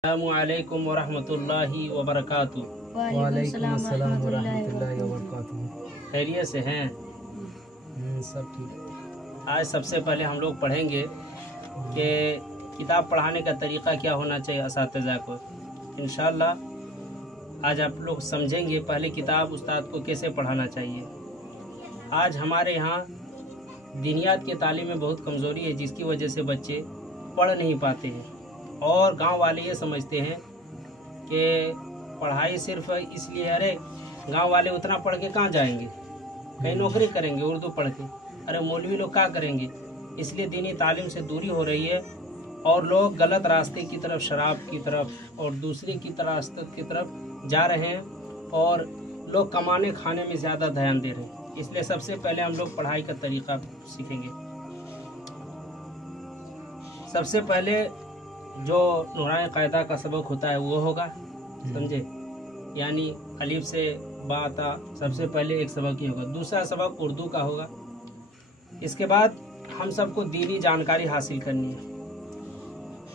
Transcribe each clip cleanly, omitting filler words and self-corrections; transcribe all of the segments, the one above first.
अस्सलामुअलैकुम वरहमतुल्लाहि वबरकातुहू। वालेकुम अस्सलाम वरहमतुल्लाहि वबरकातुहू। खैरियत से हैं? सब ठीक। आज सबसे पहले हम लोग पढ़ेंगे कि किताब पढ़ाने का तरीक़ा क्या होना चाहिए असातिज़ा को। इंशाअल्लाह आज आप लोग समझेंगे पहले किताब उस्ताद को कैसे पढ़ाना चाहिए। आज हमारे यहाँ दीनियात की तालीम में बहुत कमज़ोरी है, जिसकी वजह से बच्चे पढ़ नहीं पाते हैं और गांव वाले ये समझते हैं कि पढ़ाई सिर्फ इसलिए, अरे गांव वाले उतना पढ़ के कहाँ जाएंगे, कहीं नौकरी करेंगे उर्दू पढ़ के, अरे मौलवी लोग क्या करेंगे। इसलिए दीनी तालीम से दूरी हो रही है और लोग गलत रास्ते की तरफ, शराब की तरफ और दूसरे की तरफ जा रहे हैं और लोग कमाने खाने में ज़्यादा ध्यान दे रहे हैं। इसलिए सबसे पहले हम लोग पढ़ाई का तरीक़ा सीखेंगे। सबसे पहले जो नूरानी कायदा का सबक होता है वो होगा, समझे, यानी अलीफ से बा ता, सबसे पहले एक सबक ही होगा। दूसरा सबक उर्दू का होगा। इसके बाद हम सबको दीनी जानकारी हासिल करनी है।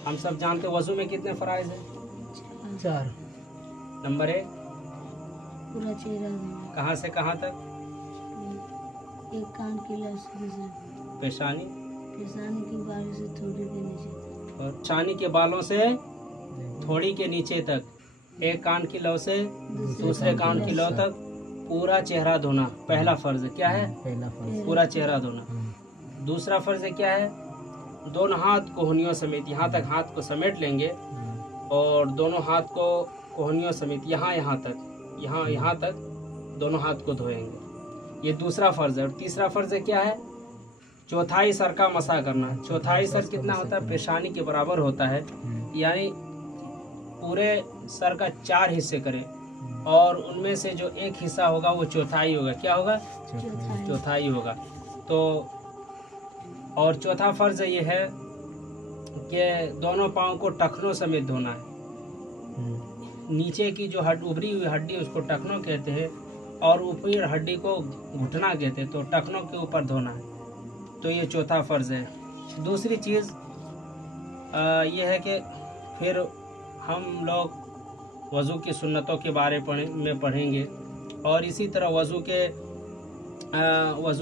हम सब जानते वज़ू में कितने फ़राइज़ हैं? 4। नंबर 1 पूरा चेहरा, कहाँ से कहाँ तक? एक कान की लौकी से पेशानी की बारी से थोड़ी के नीचे, और चानी के बालों से थोड़ी के नीचे तक। एक कान की लौ से दूसरे कान की लौ तक पूरा चेहरा धोना पहला फर्ज क्या है? पहला फर्ज पूरा चेहरा धोना। दूसरा फर्ज क्या है? दोनों हाथ कोहनियों समेत, यहाँ तक हाथ को समेट लेंगे और दोनों हाथ को कोहनियों समेत यहाँ तक, यहाँ तक दोनों हाथ को धोएंगे। ये दूसरा फर्ज है। और तीसरा फर्ज क्या है? चौथाई सर का मसा करना। चौथाई सर कितना होता है? पेशानी के बराबर होता है, यानी पूरे सर का 4 हिस्से करें और उनमें से जो एक हिस्सा होगा वो चौथाई होगा। क्या होगा? चौथाई होगा। तो और चौथा फर्ज ये है कि दोनों पाँव को टखनों समेत धोना है। नीचे की जो उभरी हुई हड्डी उसको टखनों कहते हैं और ऊपरी हड्डी को घुटना कहते हैं, तो टखनों के ऊपर धोना है। तो ये चौथा फर्ज है। दूसरी चीज़ ये है कि फिर हम लोग वज़ू की सुन्नतों के बारे में पढ़ेंगे और इसी तरह वज़ू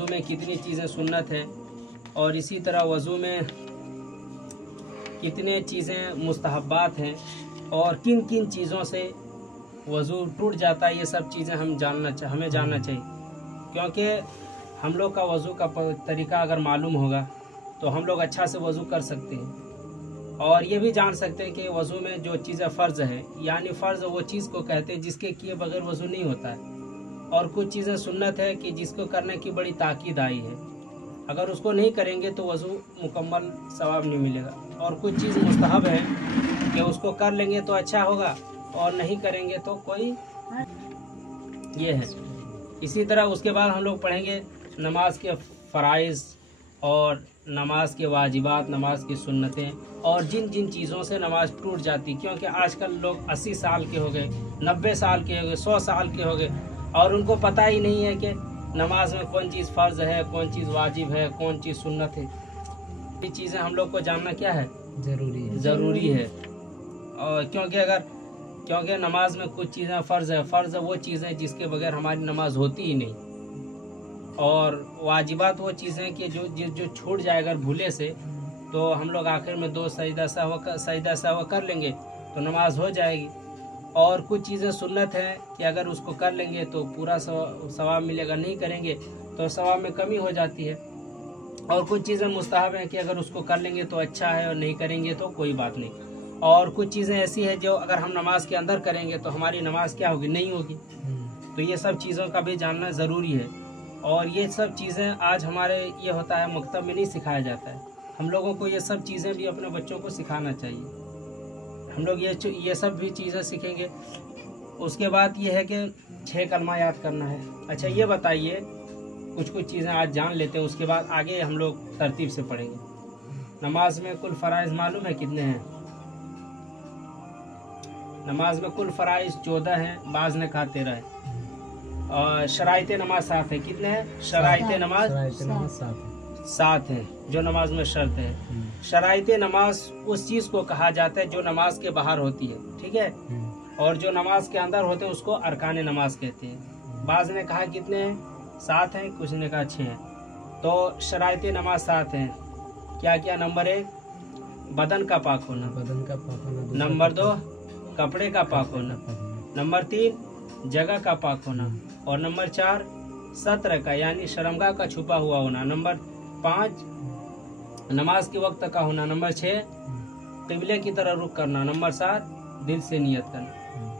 में कितनी चीज़ें सुन्नत हैं और इसी तरह वज़ू में कितने चीज़ें मुस्तहब्बात हैं और किन किन चीज़ों से वज़ू टूट जाता है। ये सब चीज़ें हमें जानना चाहिए, क्योंकि हम लोग का वज़ू का तरीका अगर मालूम होगा तो हम लोग अच्छा से वज़ू कर सकते हैं और ये भी जान सकते हैं कि वज़ू में जो चीज़ें फ़र्ज़ है, यानी फ़र्ज़ वो चीज़ को कहते हैं जिसके किए बगैर वज़ू नहीं होता है, और कुछ चीज़ें सुन्नत है कि जिसको करने की बड़ी ताकीद आई है, अगर उसको नहीं करेंगे तो वज़ू मुकम्मल सवाब नहीं मिलेगा। और कुछ चीज़ मुस्तहब है कि उसको कर लेंगे तो अच्छा होगा और नहीं करेंगे तो कोई, ये है। इसी तरह उसके बाद हम लोग पढ़ेंगे नमाज के फ़राइज़ और नमाज के वाजिबात, नमाज की सुन्नतें और जिन जिन चीज़ों से नमाज टूट जाती, क्योंकि आजकल लोग 80 साल के हो गए, 90 साल के हो गए, 100 साल के हो गए और उनको पता ही नहीं है कि नमाज में कौन चीज़ फ़र्ज़ है, कौन चीज़ वाजिब है, कौन चीज़ सुन्नत है। ये चीज़ें हम लोग को जानना क्या है? ज़रूरी है। और क्योंकि नमाज में कुछ चीज़ें फ़र्ज़ है वो चीज़ें जिसके बगैर हमारी नमाज होती ही नहीं, और वाजिबात वो चीज़ें कि जो छूट जाए अगर भूले से, तो हम लोग आखिर में 2 सजदा सहवा कर लेंगे तो नमाज हो जाएगी। और कुछ चीज़ें सुन्नत हैं कि अगर उसको कर लेंगे तो पूरा सवाब मिलेगा, नहीं करेंगे तो सवाब में कमी हो जाती है। और कुछ चीज़ें मुस्तहब हैं कि अगर उसको कर लेंगे तो अच्छा है और नहीं करेंगे तो कोई बात नहीं। और कुछ चीज़ें ऐसी है जो अगर हम नमाज के अंदर करेंगे तो हमारी नमाज क्या होगी? नहीं होगी। तो ये सब चीज़ों का भी जानना ज़रूरी है। और ये सब चीज़ें आज हमारे ये होता है मकतब में नहीं सिखाया जाता है। हम लोगों को ये सब चीज़ें भी अपने बच्चों को सिखाना चाहिए। हम लोग ये सब भी चीज़ें सीखेंगे। उसके बाद ये है कि 6 कलमा याद करना है। अच्छा, ये बताइए, कुछ चीज़ें आज जान लेते हैं, उसके बाद आगे हम लोग तरतीब से पढ़ेंगे। नमाज में कुल फ़राइज़ मालूम है कितने हैं? नमाज में कुल फ़राइज़ 14 हैं, बाज़ ने कहा 13 है। और शराइत नमाज 7 है। कितने हैं? शराइत नमाज 7 है, जो नमाज में शर्त है। शराइत नमाज उस चीज़ को कहा जाता है जो नमाज के बाहर होती है, ठीक है, और जो नमाज के अंदर होते हैं उसको अरकान नमाज कहते हैं। बाज़ ने कहा कितने हैं, 7 हैं, कुछ ने कहा 6 हैं। तो शराइत नमाज 7 हैं। क्या क्या? नंबर 1 बदन का पाक होना, बदन का पाक होना। नंबर 2 कपड़े का पाक होना, नंबर 3 जगह का पाक होना, और नंबर 4 सत्र का यानी शर्मगाह का छुपा हुआ होना, नंबर 5 नमाज के वक्त का होना, नंबर 6 किबले की तरह रुख करना, नंबर 7 दिल से नियत करना।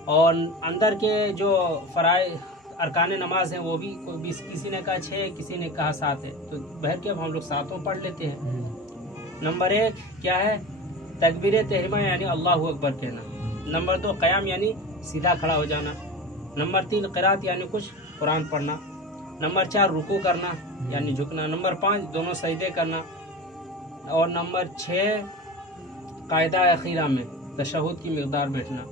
और अंदर के जो फराइ अरकान नमाज हैं वो भी किसी ने कहा 6 किसी ने कहा 7 है, तो बहर के अब हम लोग 7 पढ़ लेते हैं। नंबर 1 क्या है? तकबीर तहरीमा यानी अल्लाहु अकबर कहना। नंबर 2 क़याम यानी सीधा खड़ा हो जाना। नंबर 3 क़िरात यानी कुछ कुरान पढ़ना। नंबर 4 रुकू करना यानी झुकना। नंबर 5 दोनों सजदे करना। और नंबर 6 कायदा अखीरा में तशहुद की मिक़दार बैठना।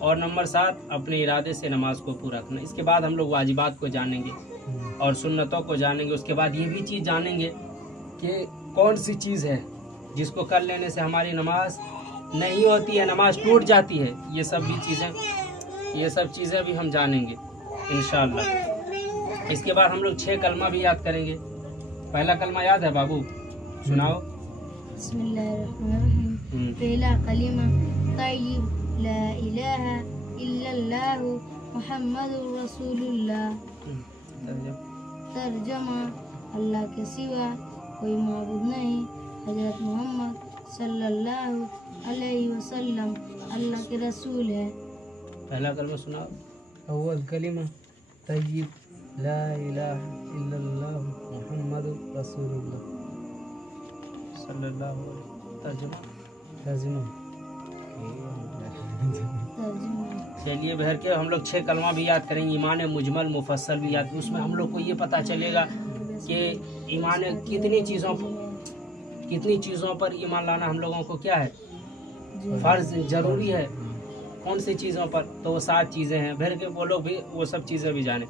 और नंबर 7 अपने इरादे से नमाज को पूरा करना। इसके बाद हम लोग वाजिबात को जानेंगे और सुन्नतों को जानेंगे। उसके बाद ये भी चीज़ जानेंगे कि कौन सी चीज़ है जिसको कर लेने से हमारी नमाज नहीं होती है, नमाज टूट जाती है। ये सब चीज़ें भी हम जानेंगे इंशाअल्लाह। इसके बाद हम लोग 6 कलमा भी याद करेंगे। पहला कलमा याद है बाबू? सुनाओ। बिस्मिल्लाहिर्रहमानिर्रहीम। पहला कलिमा तय्यब ला इलाहा इल्लल्लाह मुहम्मदुर रसूलुल्लाह। तर्जमा अल्लाह के सिवा कोई माबूद नहीं, हजरत मोहम्मद सल्लल्लाहु अलैहि वसल्लम अल्लाह के रसूल है। पहला कलमा सुनाओ। अव्वल कलिमा तय्यब ला इलाहा इल्लल्लाह मुहम्मदुर रसूलुल्लाह सल्लल्लाहु अलैहि। तर्जुमा चलिए बहर के हम लोग 6 कलमा भी याद करेंगे। ईमान मुजमल मुफस्सल भी याद, उसमें हम लोग को ये पता चलेगा कि ईमान कितनी चीज़ों पर ईमान लाना हम लोगों को क्या है, फ़र्ज ज़रूरी है। कौन सी चीज़ों पर? तो वो 7 चीज़ें हैं। भर के वो लोग भी वो सब चीज़ें भी जाने।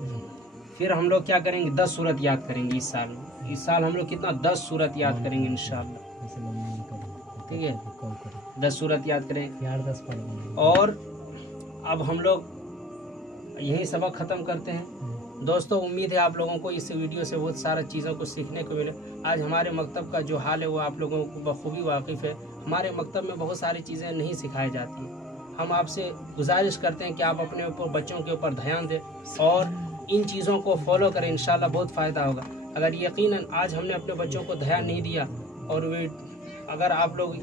फिर हम लोग क्या करेंगे? 10 सूरत याद करेंगे इस साल। इस साल हम लोग कितना 10 सूरत याद करेंगे इंशाअल्लाह, ठीक है। 10 सूरत याद करें। और अब हम लोग यही सबक ख़त्म करते हैं। दोस्तों उम्मीद है आप लोगों को इस वीडियो से बहुत सारा चीज़ों को सीखने को मिले। आज हमारे मकतब का जो हाल है वो आप लोगों को बखूबी वाकिफ़ है। हमारे मकतब में बहुत सारी चीज़ें नहीं सिखाई जाती हैं। हम आपसे गुजारिश करते हैं कि आप अपने ऊपर बच्चों के ऊपर ध्यान दें और इन चीज़ों को फॉलो करें। इंशाल्लाह बहुत फ़ायदा होगा। अगर यकीनन आज हमने अपने बच्चों को ध्यान नहीं दिया और वे अगर आप लोग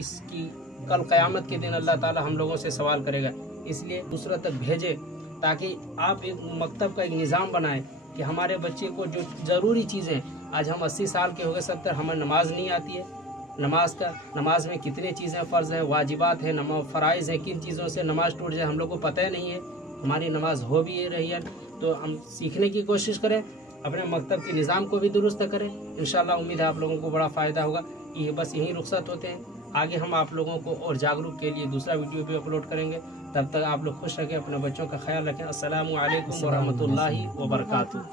इसकी कल क़यामत के दिन अल्लाह ताला हम लोगों से सवाल करेगा। इसलिए दूसरों तक भेजें ताकि आप एक मकतब का एक निज़ाम बनाएं कि हमारे बच्चे को जो ज़रूरी चीज़ें, आज हम 80 साल के हो गए 70, हमें नमाज नहीं आती है। नमाज में कितनी चीज़ें फ़र्ज़ हैं, वाजिबात हैं, फ़राइज़ हैं, किन चीज़ों से नमाज टूट जाए हम लोग को पता ही नहीं है। हमारी नमाज हो भी रही है तो हम सीखने की कोशिश करें, अपने मकतब के निज़ाम को भी दुरुस्त करें। इंशाल्लाह उम्मीद है आप लोगों को बड़ा फ़ायदा होगा। ये बस यहीं रुखसत होते हैं। आगे हम आप लोगों को और जागरूक के लिए दूसरा वीडियो भी अपलोड करेंगे। तब तक आप लोग खुश रखें, अपने बच्चों का ख्याल रखें। अस्सलामु अलैकुम व रहमतुल्लाहि व बरकातुहू।